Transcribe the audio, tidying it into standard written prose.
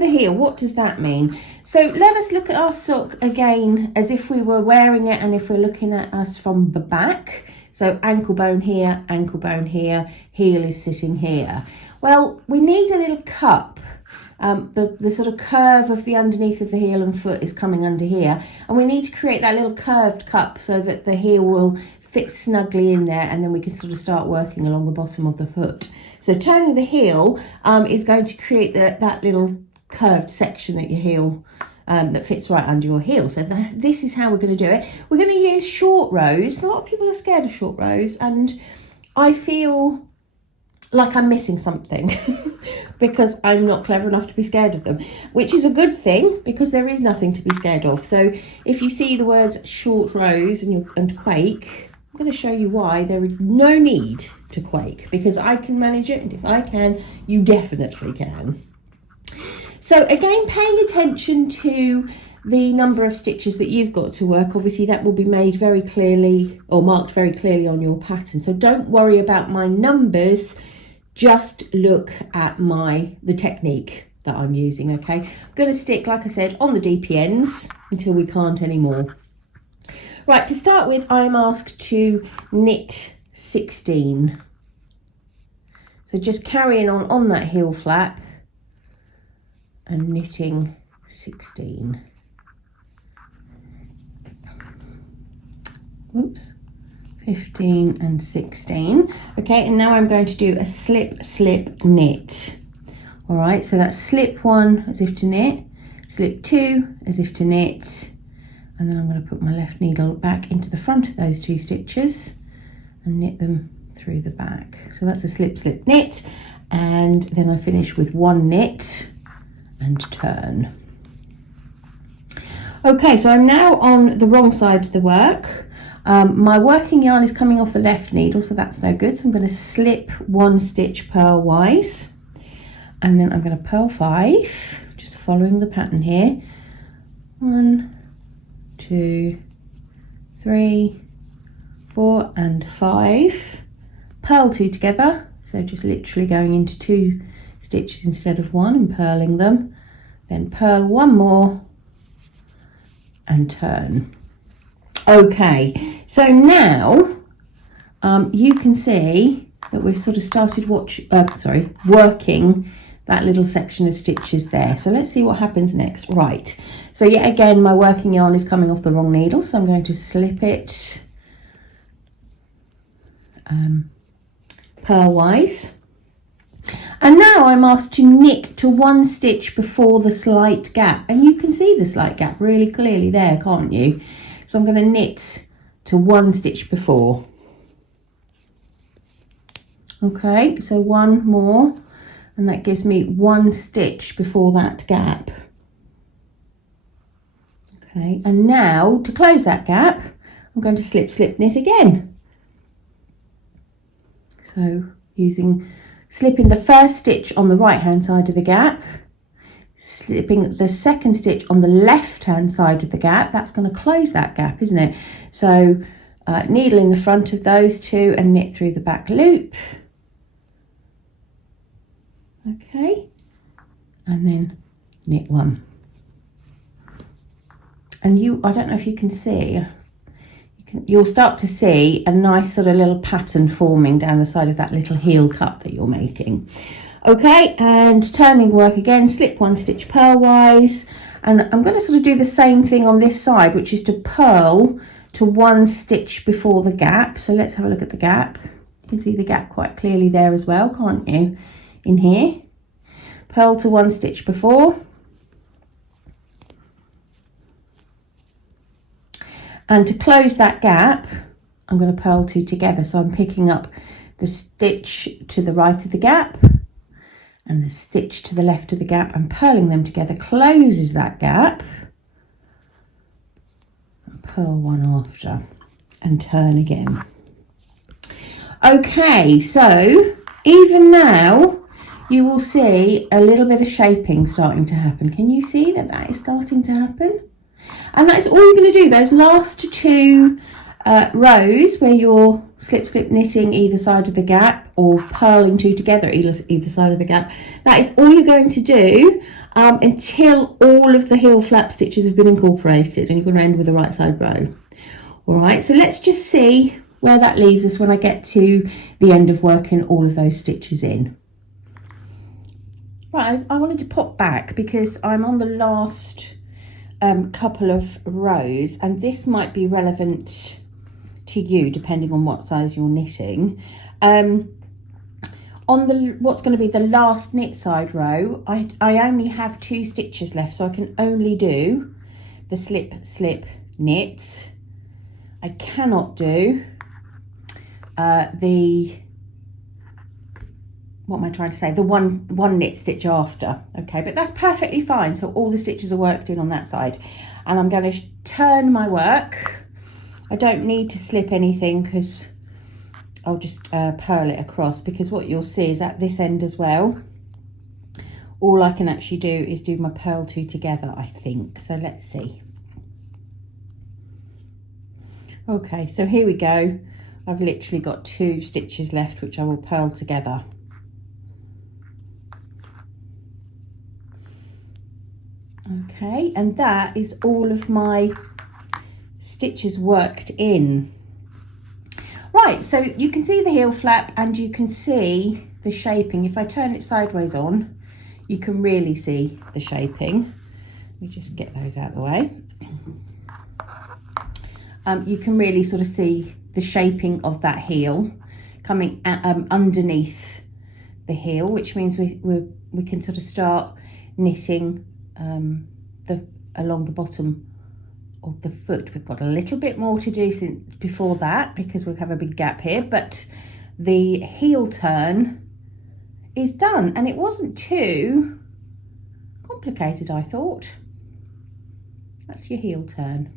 the heel, what does that mean? So let us look at our sock again as if we were wearing it and if we're looking at us from the back. So ankle bone here, heel is sitting here. Well, we need a little cup. The sort of curve of the underneath of the heel and foot is coming under here, and we need to create that little curved cup so that the heel will fit snugly in there, and then we can sort of start working along the bottom of the foot. So turning the heel is going to create that little curved section at your heel that fits right under your heel. So this is how we're going to do it. We're going to use short rows. A lot of people are scared of short rows, and I feel like I'm missing something because I'm not clever enough to be scared of them, which is a good thing because there is nothing to be scared of. So if you see the words short rows and quake, I'm going to show you why there is no need to quake, because I can manage it, and if I can, you definitely can. So again, paying attention to the number of stitches that you've got to work, obviously that will be made very clearly or marked very clearly on your pattern. So don't worry about my numbers, just look at the technique that I'm using, okay? I'm going to stick, like I said, on the DPNs until we can't anymore. Right, to start with, I'm asked to knit 16. So just carrying on that heel flap and knitting 16. Whoops. 15 and 16. Okay, and now I'm going to do a slip knit. All right, so that's slip 1 as if to knit, slip 2 as if to knit, and then I'm going to put my left needle back into the front of those 2 stitches and knit them through the back. So that's a slip knit, and then I finish with 1 knit and turn. Okay, so I'm now on the wrong side of the work. My working yarn is coming off the left needle, so that's no good. So I'm going to slip 1 stitch purlwise, and then I'm going to purl 5, just following the pattern here. 1, 2, 3, 4, and 5. Purl 2 together, so just literally going into 2 stitches instead of 1 and purling them. Then purl 1 more and turn. Okay, so now you can see that we've sort of started working that little section of stitches there. So let's see what happens next. Right, so yet again my working yarn is coming off the wrong needle, so I'm going to slip it purlwise, and now I'm asked to knit to 1 stitch before the slight gap, and you can see the slight gap really clearly there, can't you? So I'm going to knit to 1 stitch before. Okay, so 1 more, and that gives me 1 stitch before that gap. Okay, and now to close that gap, I'm going to slip knit again. So slipping the first stitch on the right hand side of the gap, slipping the second stitch on the left hand side of the gap. That's going to close that gap, isn't it? So needle in the front of those 2 and knit through the back loop. Okay, and then knit 1. And I don't know if you can see, you'll start to see a nice sort of little pattern forming down the side of that little heel cup that you're making. Okay, and turning work again, slip 1 stitch purlwise, and I'm going to sort of do the same thing on this side, which is to purl to 1 stitch before the gap. So let's have a look at the gap. You can see the gap quite clearly there as well, can't you? In here, purl to 1 stitch before, and to close that gap I'm going to purl 2 together. So I'm picking up the stitch to the right of the gap and the stitch to the left of the gap and purling them together closes that gap. Purl 1 after and turn again. Okay, so even now you will see a little bit of shaping starting to happen. Can you see that is starting to happen? And that is all you're going to do. Those last 2 rows where you're slip knitting either side of the gap or purling two together either side of the gap, that is all you're going to do until all of the heel flap stitches have been incorporated, and you're going to end with the right side row. All right, so let's just see where that leaves us when I get to the end of working all of those stitches in. Right, I wanted to pop back because I'm on the last couple of rows, and this might be relevant to you depending on what size you're knitting. On what's going to be the last knit side row, I only have 2 stitches left, so I can only do the slip knit. I cannot do the one knit stitch after. Okay, but that's perfectly fine. So all the stitches are worked in on that side, and I'm going to turn my work. I don't need to slip anything because I'll just purl it across, because what you'll see is at this end as well, all I can actually do is do my purl 2 together, I think. So let's see. Okay, so here we go. I've literally got 2 stitches left, which I will purl together. Okay, and that is all of my stitches worked in. Right, so you can see the heel flap and you can see the shaping. If I turn it sideways on, you can really see the shaping. Let me just get those out of the way. You can really sort of see the shaping of that heel coming underneath the heel, which means we can sort of start knitting along the bottom of the foot. We've got a little bit more to do before that because we'll have a big gap here, but the heel turn is done, and it wasn't too complicated, I thought. That's your heel turn.